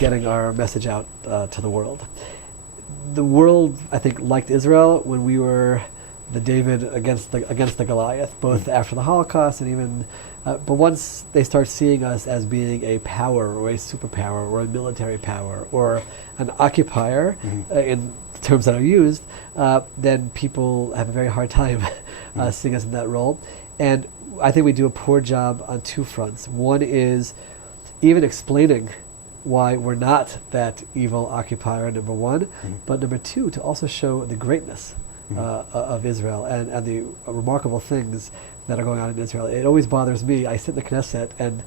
getting our message out to the world. The world, I think, liked Israel when we were the David against the Goliath, both after the Holocaust and even. But once they start seeing us as being a power or a superpower or a military power or an occupier, in terms that are used, then people have a very hard time seeing us in that role. And I think we do a poor job on two fronts. One is even explaining why we're not that evil occupier, number one, but number two, to also show the greatness of Israel and the remarkable things that are going on in Israel. It always bothers me. I sit in the Knesset, and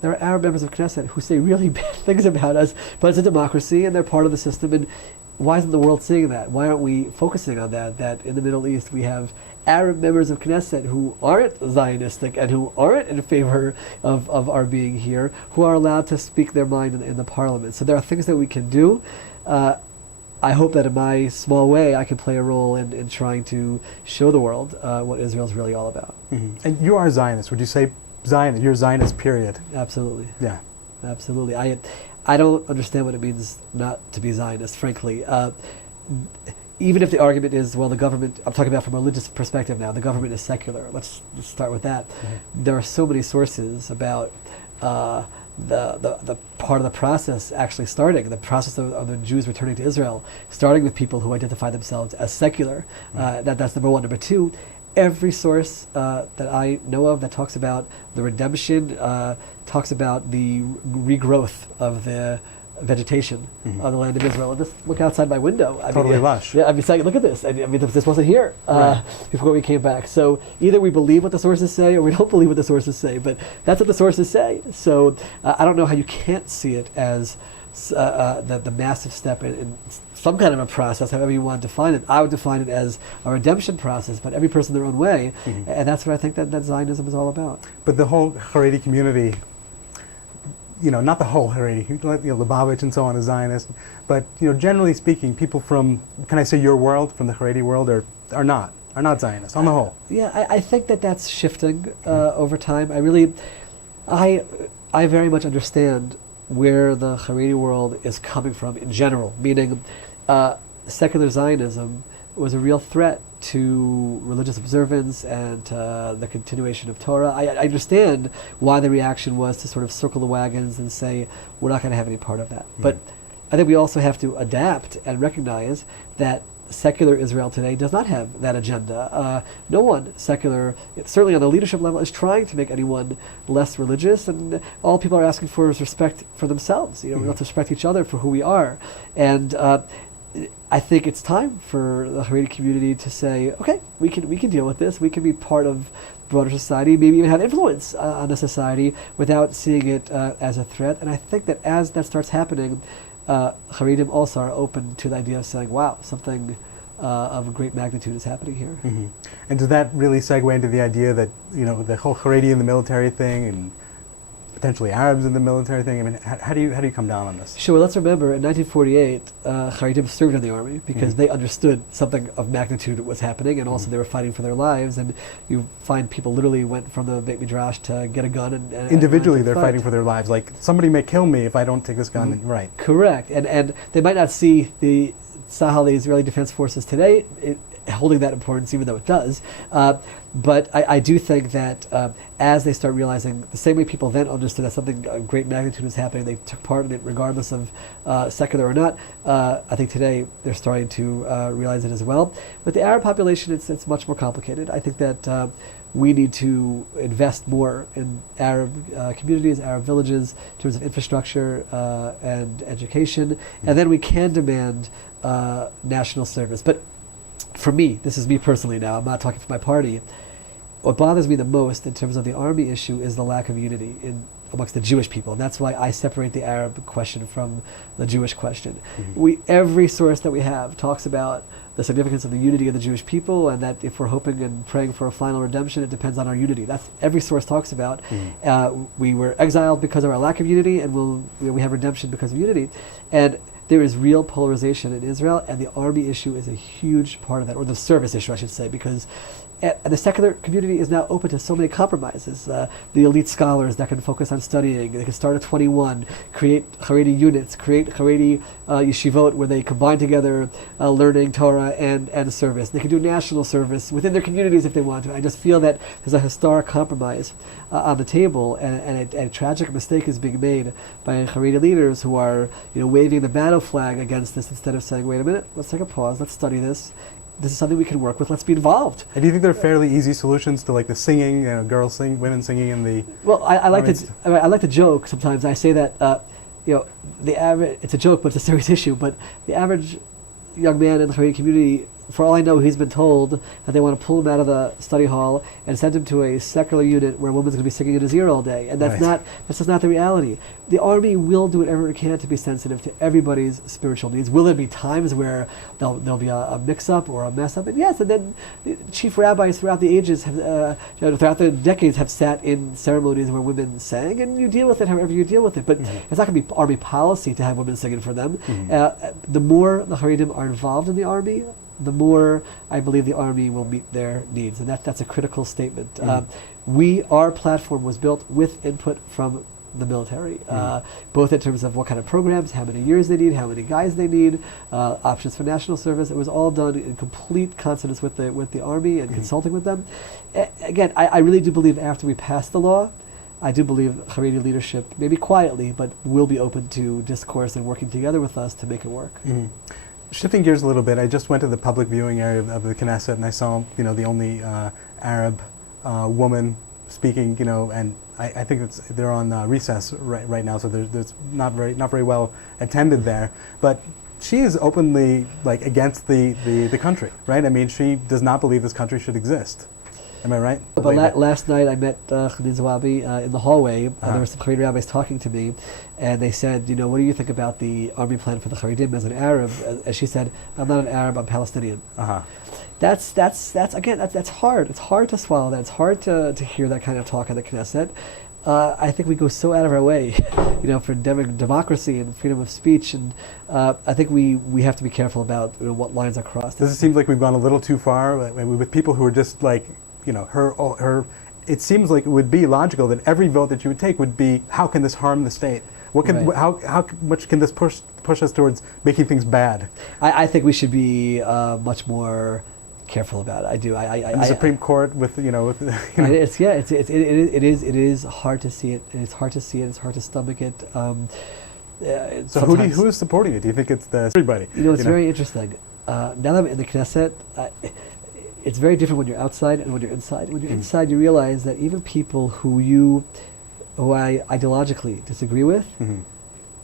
there are Arab members of Knesset who say really bad things about us, but it's a democracy, and they're part of the system. And why isn't the world seeing that? Why aren't we focusing on that? That in the Middle East we have Arab members of Knesset who aren't Zionistic and who aren't in favor of our being here, who are allowed to speak their mind in the parliament. So there are things that we can do. I hope that in my small way I can play a role in trying to show the world what Israel's really all about. And you are a Zionist. Would you say Zionist? You're a Zionist, period. Absolutely. Yeah. Absolutely. I don't understand what it means not to be Zionist, frankly. Even if the argument is, well, the government, I'm talking about from a religious perspective now, the government is secular. Let's start with that. There are so many sources about the part of the process actually starting, the process of the Jews returning to Israel, starting with people who identify themselves as secular. That's number one. Number two, every source that I know of that talks about the redemption, talks about the regrowth of the vegetation of the land of Israel. And just look outside my window. Totally lush. Yeah, look at this. This wasn't here before we came back. So either we believe what the sources say or we don't believe what the sources say. But that's what the sources say. So I don't know how you can't see it as the massive step in some kind of a process, however you want to define it. I would define it as a redemption process, but every person their own way. And that's what I think that Zionism is all about. But the whole Haredi community, not the whole Haredi, Lubavitch and so on is Zionist, but generally speaking, people from, can I say your world, from the Haredi world, are not Zionist on the whole. Yeah, I think that's shifting over time. I very much understand where the Haredi world is coming from in general, meaning secular Zionism was a real threat to religious observance and the continuation of Torah. I understand why the reaction was to sort of circle the wagons and say, we're not going to have any part of that. But I think we also have to adapt and recognize that secular Israel today does not have that agenda. No one secular, certainly on the leadership level, is trying to make anyone less religious, and all people are asking for is respect for themselves. We have to respect each other for who we are. And I think it's time for the Haredi community to say, okay, we can deal with this. We can be part of broader society, maybe even have influence on the society without seeing it as a threat. And I think that as that starts happening, Haredim also are open to the idea of saying, wow, something of great magnitude is happening here. And does that really segue into the idea that, the whole Haredi in the military thing and potentially Arabs in the military thing? I mean, how do you come down on this? Sure. Let's remember, in 1948, Haredim served in the army because they understood something of magnitude was happening, and also they were fighting for their lives. And you find people literally went from the Beit Midrash to get a gun and individually they're fighting for their lives. Like, somebody may kill me if I don't take this gun. Right. Correct. And they might not see the Sahel, the Israeli Defense Forces today, holding that importance, even though it does. But I do think that as they start realizing, the same way people then understood that something of great magnitude was happening, they took part in it regardless of secular or not. I think today they're starting to realize it as well. With the Arab population, it's much more complicated. I think that we need to invest more in Arab communities, Arab villages, in terms of infrastructure and education, and then we can demand national service. But for me, this is me personally now, I'm not talking for my party, what bothers me the most in terms of the army issue is the lack of unity amongst the Jewish people. And that's why I separate the Arab question from the Jewish question. Every source that we have talks about the significance of the unity of the Jewish people, and that if we're hoping and praying for a final redemption, it depends on our unity. That's every source talks about. We were exiled because of our lack of unity, and we have redemption because of unity. And there is real polarization in Israel, and the army issue is a huge part of that, or the service issue, I should say, because And the secular community is now open to so many compromises. The elite scholars that can focus on studying, they can start at 21, create Haredi units, create Haredi yeshivot where they combine together learning Torah and service. They can do national service within their communities if they want to. I just feel that there's a historic compromise on the table, and a tragic mistake is being made by Haredi leaders who are waving the battle flag against this instead of saying, wait a minute, let's take a pause, let's study this. This is something we can work with. Let's be involved. And do you think there are fairly easy solutions to like the singing, girls sing, women singing in the? Well, I like to joke sometimes. I say that the average. It's a joke, but it's a serious issue. But the average young man in the Haredi community, for all I know, he's been told that they want to pull him out of the study hall and send him to a secular unit where a woman's going to be singing in his ear all day, and that's just not the reality. The army will do whatever it can to be sensitive to everybody's spiritual needs. Will there be times where there'll be a mix-up or a mess-up? And yes, and then chief rabbis throughout the ages, throughout the decades, have sat in ceremonies where women sang, and you deal with it however you deal with it. But it's not going to be army policy to have women singing for them. The more the Haredim are involved in the army, the more I believe the army will meet their needs, and that's a critical statement. Our platform was built with input from the military, both in terms of what kind of programs, how many years they need, how many guys they need, options for national service. It was all done in complete consonance with the army and consulting with them. Again, I really do believe after we pass the law, I do believe Haredi leadership, maybe quietly, but will be open to discourse and working together with us to make it work. Shifting gears a little bit, I just went to the public viewing area of the Knesset, and I saw, the only Arab woman speaking, and I think they're on recess right now, so there's not very well attended there. But she is openly against the country, right? I mean, she does not believe this country should exist. Am I right? But last night I met Khadin Zawabi in the hallway. There were some Haredi rabbis talking to me, and they said, what do you think about the army plan for the Haredim as an Arab? As she said, I'm not an Arab, I'm Palestinian. That's hard. It's hard to swallow that. It's hard to hear that kind of talk in the Knesset. I think we go so out of our way, for democracy and freedom of speech, and I think we have to be careful about what lines are crossed. Does it seem like we've gone a little too far with people who are just her? It seems like it would be logical that every vote that you would take would be, how can this harm the state? How much can this push us towards making things bad? I think we should be much more careful about it. I do. The Supreme Court with It is hard to see it, and it's hard to see it. It's hard to stomach it. So who is supporting it? Do you think it's everybody? It's very interesting. Now that I'm in the Knesset, it's very different when you're outside and when you're inside. When you're inside, you realize that even people who I ideologically disagree with,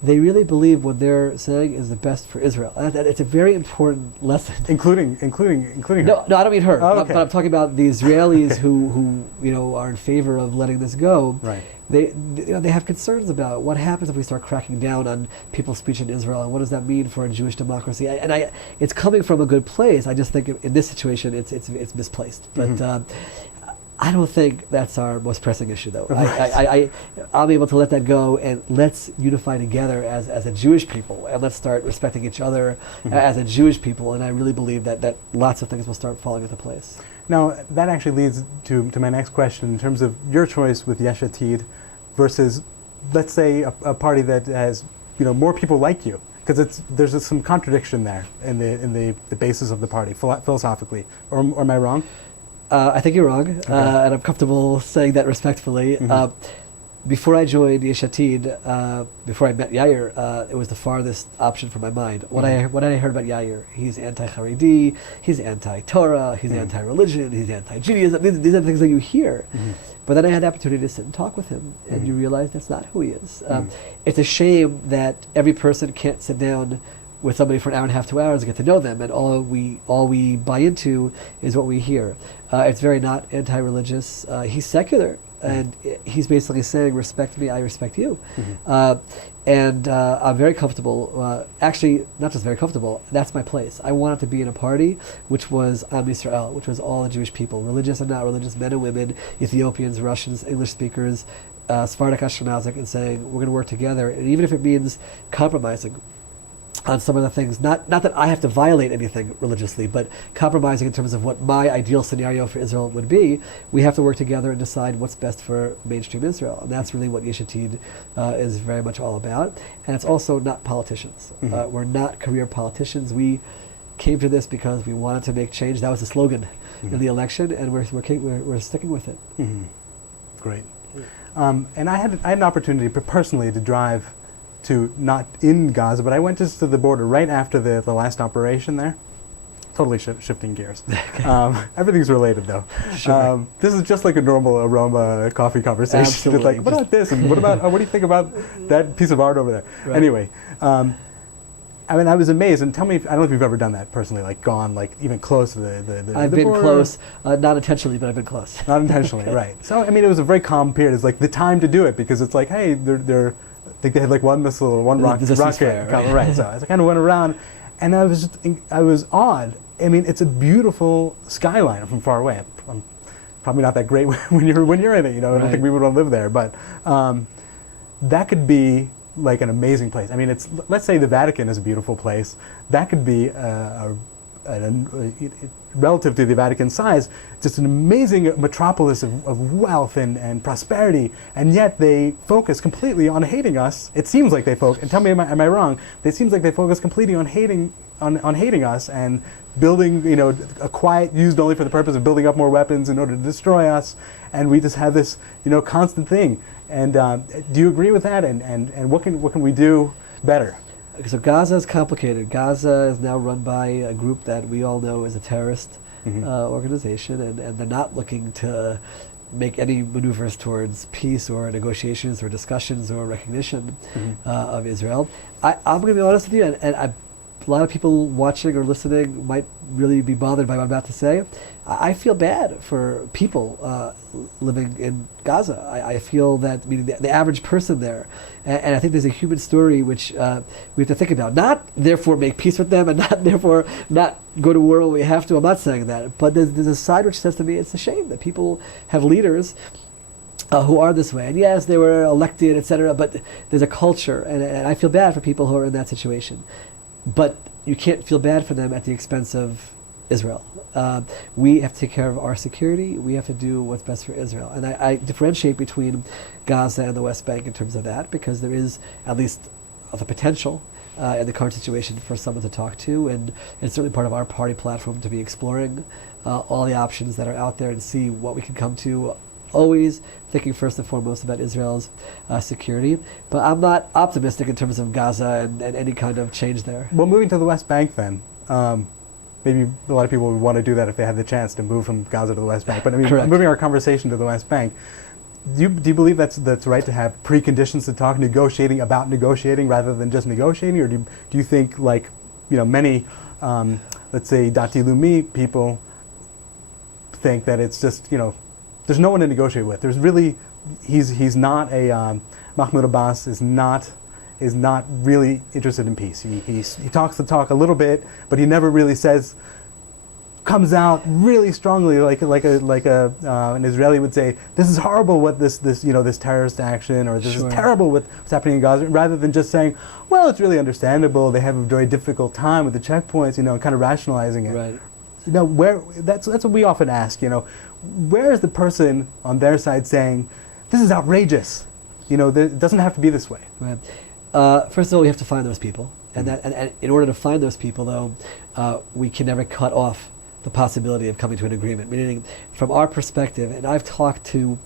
they really believe what they're saying is the best for Israel. And it's a very important lesson. Including her. No, I don't mean her. Oh, okay. But I'm talking about the Israelis who are in favor of letting this go. Right. They have concerns about what happens if we start cracking down on people's speech in Israel, and what does that mean for a Jewish democracy? It's coming from a good place. I just think in this situation it's misplaced. But I don't think that's our most pressing issue, though. I'm able to let that go, and let's unify together as a Jewish people, and let's start respecting each other as a Jewish people, and I really believe that lots of things will start falling into place. Now, that actually leads to my next question in terms of your choice with Yesh Atid versus, let's say, a party that has more people like you, because there's some contradiction there in the basis of the party philosophically, or am I wrong? I think you're wrong, and I'm comfortable saying that respectfully. Before I joined Yesh Atid, before I met Yair, it was the farthest option from my mind. When I heard about Yair, he's anti-Haredi, he's anti-Torah, he's anti-religion, he's anti-Judaism. These are the things that you hear. But then I had the opportunity to sit and talk with him, and you realize that's not who he is. It's a shame that every person can't sit down with somebody for an hour and a half, 2 hours, to get to know them, and all we buy into is what we hear. It's very not anti-religious. He's secular, and he's basically saying, respect me, I respect you. And I'm very comfortable, actually not just very comfortable, that's my place. I wanted to be in a party which was Am Yisrael, which was all the Jewish people, religious and not religious, men and women, Ethiopians, Russians, English speakers, Sephardic, Ashkenazic, and saying, we're going to work together, and even if it means compromising on some of the things, not that I have to violate anything religiously, but compromising in terms of what my ideal scenario for Israel would be. We have to work together and decide what's best for mainstream Israel. And that's really what Yesh Atid is very much all about. And it's also not politicians. We're not career politicians. We came to this because we wanted to make change. That was the slogan in the election, and we're sticking with it. Great. And I had an opportunity personally to drive to, not in Gaza, but I went just to the border right after the last operation there. Totally shifting gears. Everything's related though. Sure. This is just like a normal aroma coffee conversation. Absolutely. It's like, what about this? And what about, what do you think about that piece of art over there? Right. Anyway, I mean, I was amazed. And tell me, I don't know if you've ever done that personally, like gone like even close to the I've the been border. close, not intentionally, but I've been close. Not intentionally, right. So, I mean, it was a very calm period. It's like the time to do it because it's like, hey, I think they had like one missile or one rocket. Right. So I kind of went around, and I was awed. I mean, it's a beautiful skyline from far away. I'm probably not that great when you're in it. You know, I don't think we would want to live there, but that could be like an amazing place. I mean, let's say the Vatican is a beautiful place. That could be relative to the Vatican size, just an amazing metropolis of wealth and prosperity, and yet they focus completely on hating us. It seems like they focus, and tell me, am I wrong? It seems like they focus completely on hating us and building, you know, a quiet used only for the purpose of building up more weapons in order to destroy us, and we just have this, you know, constant thing. And do you agree with that? And what can we do better? So Gaza is complicated. Gaza is now run by a group that we all know is a terrorist organization, and they're not looking to make any maneuvers towards peace or negotiations or discussions or recognition of Israel. I'm going to be honest with you, and a lot of people watching or listening might really be bothered by what I'm about to say. I feel bad for people living in Gaza. I feel that, meaning the average person there, and I think there's a human story which we have to think about. Not therefore make peace with them, and not therefore not go to war when we have to. I'm not saying that, but there's a side which says to me it's a shame that people have leaders who are this way. And yes, they were elected, etc. But there's a culture, and I feel bad for people who are in that situation. But you can't feel bad for them at the expense of Israel. We have to take care of our security. We have to do what's best for Israel. And I differentiate between Gaza and the West Bank in terms of that, because there is at least the potential in the current situation for someone to talk to, and it's certainly part of our party platform to be exploring all the options that are out there and see what we can come to, always thinking first and foremost about Israel's security. But I'm not optimistic in terms of Gaza and any kind of change there. Well, moving to the West Bank then, maybe a lot of people would want to do that if they had the chance to move from Gaza to the West Bank. But I mean, Correct. Moving our conversation to the West Bank, do you believe that's right to have preconditions to talk, negotiating about negotiating rather than just negotiating? Or do you think, like, you know, many, let's say, Dati Lumi people think that it's just, you know, there's no one to negotiate with. There's really, he's not a, Mahmoud Abbas is not really interested in peace. He talks the talk a little bit, but he never really comes out really strongly like an Israeli would say, this is horrible what this terrorist action, or this is terrible what's happening in Gaza, rather than just saying, well, it's really understandable, they have a very difficult time with the checkpoints, you know, and kind of rationalizing it. Right. You know, that's what we often ask, you know, where is the person on their side saying, this is outrageous, you know, it doesn't have to be this way. Right. First of all, we have to find those people, and in order to find those people, though, we can never cut off the possibility of coming to an agreement. Meaning, from our perspective, and I've talked to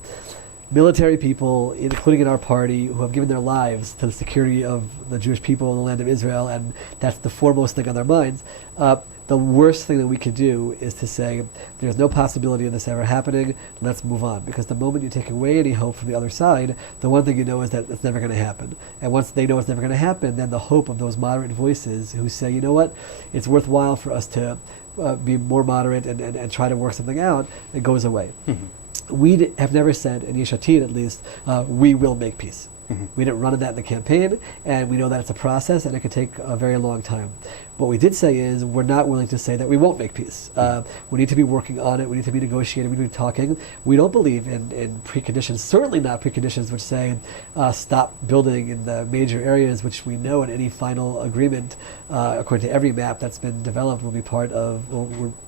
military people, including in our party, who have given their lives to the security of the Jewish people in the land of Israel, and that's the foremost thing on their minds. The worst thing that we could do is to say, there's no possibility of this ever happening, let's move on. Because the moment you take away any hope from the other side, the one thing you know is that it's never going to happen. And once they know it's never going to happen, then the hope of those moderate voices who say, you know what, it's worthwhile for us to be more moderate and try to work something out, it goes away. We have never said, in Yesh Atid at least, we will make peace. We didn't run in that in the campaign, and we know that it's a process and it could take a very long time. What we did say is we're not willing to say that we won't make peace. We need to be working on it. We need to be negotiating. We need to be talking. We don't believe in preconditions, certainly not preconditions which say stop building in the major areas, which we know in any final agreement, according to every map that's been developed, will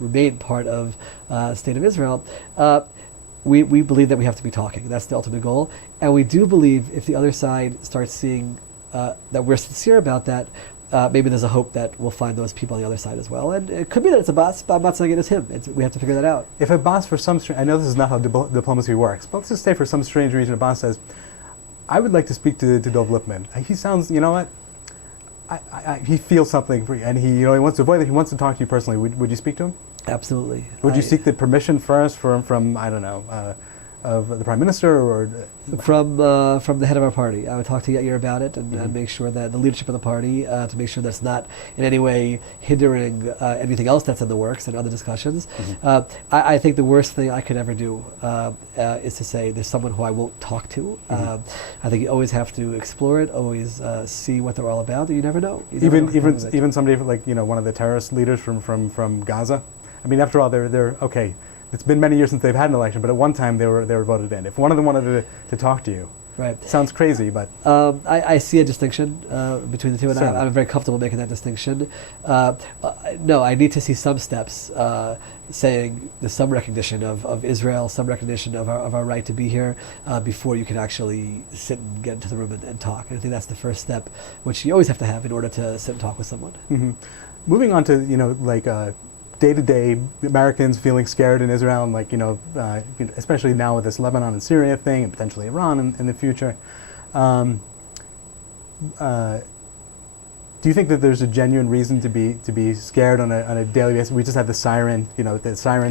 remain part of the State of Israel. We believe that we have to be talking. That's the ultimate goal. And we do believe if the other side starts seeing that we're sincere about that, maybe there's a hope that we'll find those people on the other side as well. And it could be that it's Abbas, but I'm not saying it is him. We have to figure that out. If Abbas, for some I know this is not how diplomacy works, but let's just say for some strange reason Abbas says, I would like to speak to Dov Lipman. He sounds, you know what? He feels something for you, and he wants to avoid it. He wants to talk to you personally. Would you speak to him? Absolutely. Would you seek the permission first from I don't know, of the Prime Minister or from the head of our party? I would talk to Yair about it and make sure that the leadership of the party to make sure that's not in any way hindering anything else that's in the works and other discussions. I think the worst thing I could ever do is to say there's someone who I won't talk to. I think you always have to explore it, always see what they're all about. You never know. Even somebody like one of the terrorist leaders from Gaza. I mean, after all, they're okay. It's been many years since they've had an election, but at one time they were voted in. If one of them wanted to talk to you, right? Sounds crazy, but I see a distinction between the two, and I'm very comfortable making that distinction. No, I need to see some steps saying there's some recognition of Israel, some recognition of our right to be here before you can actually sit and get into the room and talk. And I think that's the first step, which you always have to have in order to sit and talk with someone. Moving on to day-to-day Americans feeling scared in Israel, and especially now with this Lebanon and Syria thing, and potentially Iran in the future. Do you think that there's a genuine reason to be scared on a daily basis? We just had the siren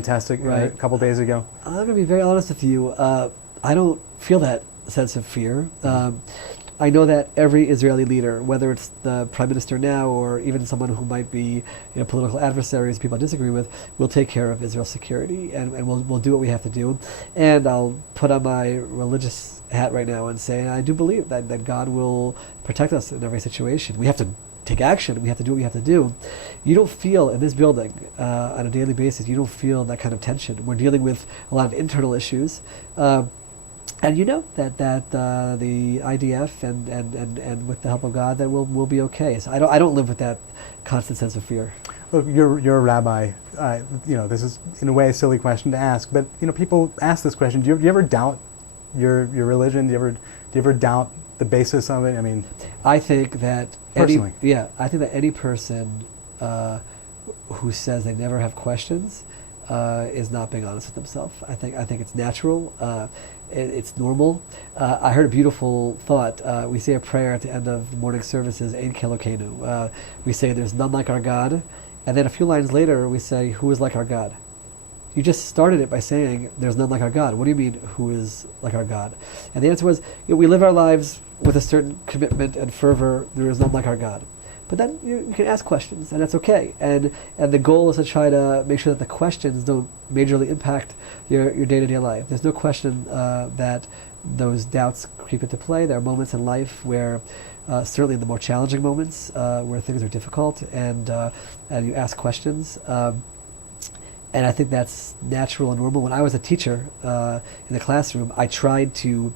test a couple days ago. I'm going to be very honest with you. I don't feel that sense of fear. I know that every Israeli leader, whether it's the prime minister now or even someone who might be political adversaries, people I disagree with, will take care of Israel's security, and we'll do what we have to do. And I'll put on my religious hat right now and say I do believe that God will protect us in every situation. We have to take action. We have to do what we have to do. You don't feel in this building on a daily basis, you don't feel that kind of tension. We're dealing with a lot of internal issues. And you know that the IDF and with the help of God that we'll be okay. So I don't live with that constant sense of fear. Look, you're a rabbi. This is in a way a silly question to ask, but people ask this question. Do you ever doubt your religion? Do you ever doubt the basis of it? I mean, I think that personally, I think that any person who says they never have questions is not being honest with themselves. I think it's natural. It's normal. I heard a beautiful thought. We say a prayer at the end of the morning services, Ein Kelokenu. We say there's none like our God, and then a few lines later we say, who is like our God? You just started it by saying there's none like our God. What do you mean, who is like our God? And the answer was, we live our lives with a certain commitment and fervor. There is none like our God. But then you can ask questions, and that's okay. And the goal is to try to make sure that the questions don't majorly impact your day-to-day life. There's no question that those doubts creep into play. There are moments in life where, certainly in the more challenging moments, where things are difficult, and you ask questions. And I think that's natural and normal. When I was a teacher in the classroom, I tried to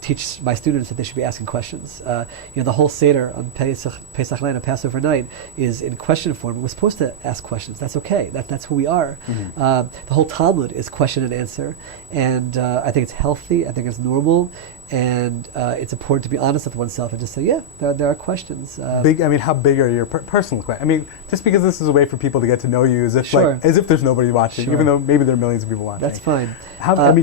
teach my students that they should be asking questions. The whole Seder on Pesach night and Passover night is in question form. We're supposed to ask questions. That's okay. That's who we are. The whole Talmud is question and answer. And I think it's healthy. I think it's normal. And it's important to be honest with oneself and just say, there are questions. How big are your personal questions? Just because this is a way for people to get to know you as if there's nobody watching, even though maybe there are millions of people watching. That's fine.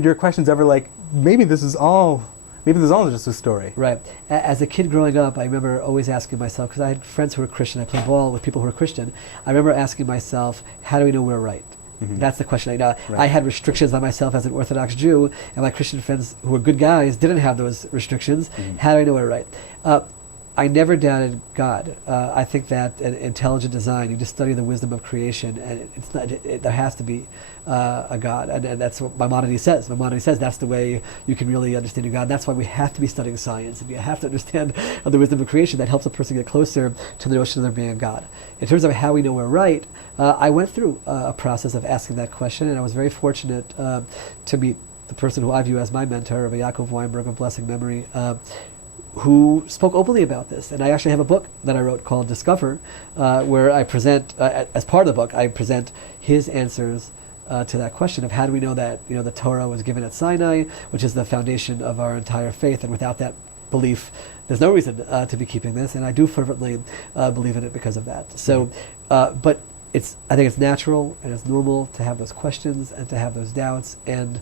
Your questions ever like, maybe this is all just a story. Right. As a kid growing up, I remember always asking myself, because I had friends who were Christian, I played ball with people who were Christian, I remember asking myself, how do we know we're right? That's the question. I had restrictions on myself as an Orthodox Jew, and my Christian friends who were good guys didn't have those restrictions. How do I know we're right? I never doubted God. I think that in intelligent design, you just study the wisdom of creation, and it's not. There has to be a God, and that's what Maimonides says. Maimonides says that's the way you can really understand your God. That's why we have to be studying science, and you have to understand the wisdom of creation. That helps a person get closer to the notion of there being a God. In terms of how we know we're right, I went through a process of asking that question, and I was very fortunate to meet the person who I view as my mentor, Rabbi Yaakov Weinberg of blessed memory, who spoke openly about this. And I actually have a book that I wrote called Discover, where I present, as part of the book, I present his answers to that question of how do we know that the Torah was given at Sinai, which is the foundation of our entire faith, and without that belief, there's no reason to be keeping this, and I do fervently believe in it because of that. So, but I think it's natural and it's normal to have those questions and to have those doubts, and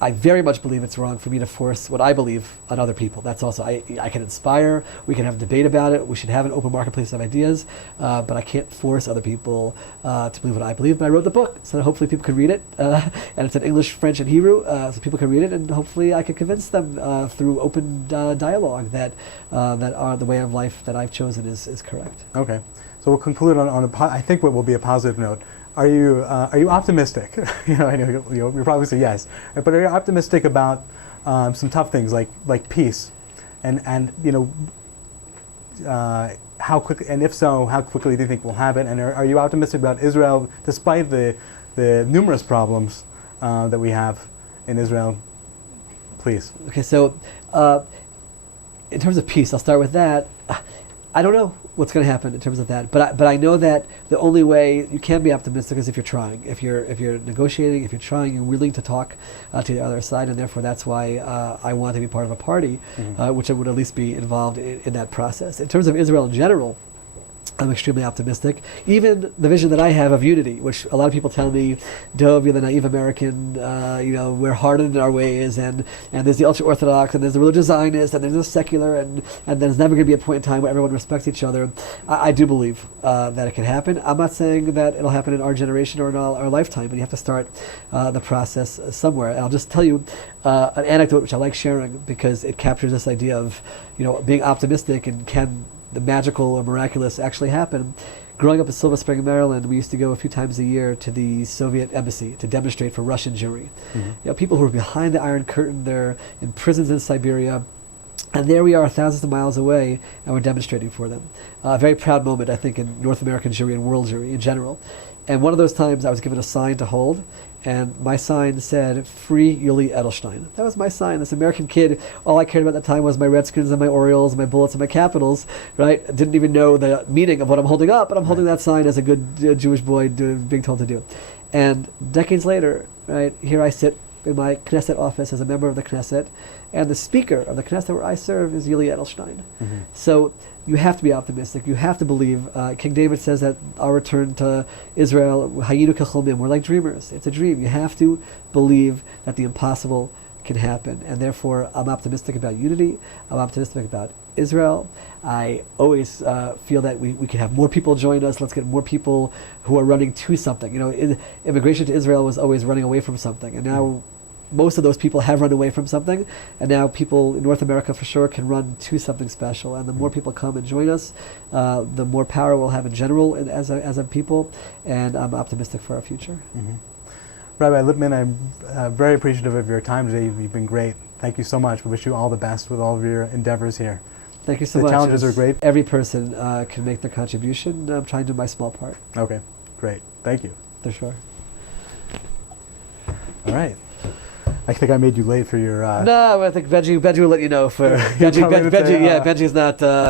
I very much believe it's wrong for me to force what I believe on other people. That's also, I can inspire, we can have a debate about it, we should have an open marketplace of ideas, but I can't force other people to believe what I believe. But I wrote the book, so that hopefully people can read it, and it's in English, French, and Hebrew, so people can read it, and hopefully I can convince them through open dialogue that the way of life that I've chosen is correct. Okay, so we'll conclude on I think what will be a positive note. Are you optimistic? I know you'll probably say yes, but are you optimistic about some tough things like peace, and how quick, and if so, how quickly do you think we'll have it? And are you optimistic about Israel despite the numerous problems that we have in Israel? Please. Okay, so in terms of peace, I'll start with that. I don't know what's going to happen in terms of that, but I know that the only way you can be optimistic is if you're trying, if you're negotiating, if you're trying, you're willing to talk to the other side, and therefore that's why I want to be part of a party, which I would at least be involved in that process. In terms of Israel in general, I'm extremely optimistic. Even the vision that I have of unity, which a lot of people tell me, Dov, you're the naive American, we're hardened in our ways, and there's the ultra-Orthodox, and there's the religious Zionist, and there's the secular, and there's never going to be a point in time where everyone respects each other. I do believe that it can happen. I'm not saying that it'll happen in our generation or in our lifetime, but you have to start the process somewhere. And I'll just tell you an anecdote which I like sharing because it captures this idea of being optimistic and can the magical or miraculous actually happen. Growing up in Silver Spring, Maryland, we used to go a few times a year to the Soviet embassy to demonstrate for Russian Jewry. People who are behind the Iron Curtain, they're in prisons in Siberia, and there we are thousands of miles away, and we're demonstrating for them. A very proud moment, I think, in North American Jewry and world Jewry in general. And one of those times I was given a sign to hold, and my sign said, "Free Yuli Edelstein." That was my sign. This American kid, all I cared about at the time was my Redskins and my Orioles, and my Bullets and my Capitals, right? Didn't even know the meaning of what I'm holding up, but I'm holding that sign as a good Jewish boy being told to do. And decades later, right, here I sit in my Knesset office as a member of the Knesset, and the speaker of the Knesset where I serve is Yuli Edelstein. So you have to be optimistic. You have to believe. King David says that our return to Israel, Hayinu kecholmim, we're like dreamers. It's a dream. You have to believe that the impossible can happen. And therefore, I'm optimistic about unity. I'm optimistic about Israel. I always feel that we can have more people join us. Let's get more people who are running to something. Immigration to Israel was always running away from something. And now most of those people have run away from something, and now people in North America for sure can run to something special. And the more people come and join us, the more power we'll have in general as a people, and I'm optimistic for our future. Rabbi Lipman, I'm very appreciative of your time today. You've been great. Thank you so much. We wish you all the best with all of your endeavors here. Thank you so much. The challenges are great. Every person can make their contribution. I'm trying to do my small part. Okay, great. Thank you. For sure. All right. I think I made you late for your... No, I think Benji will let you know. For Benji's not...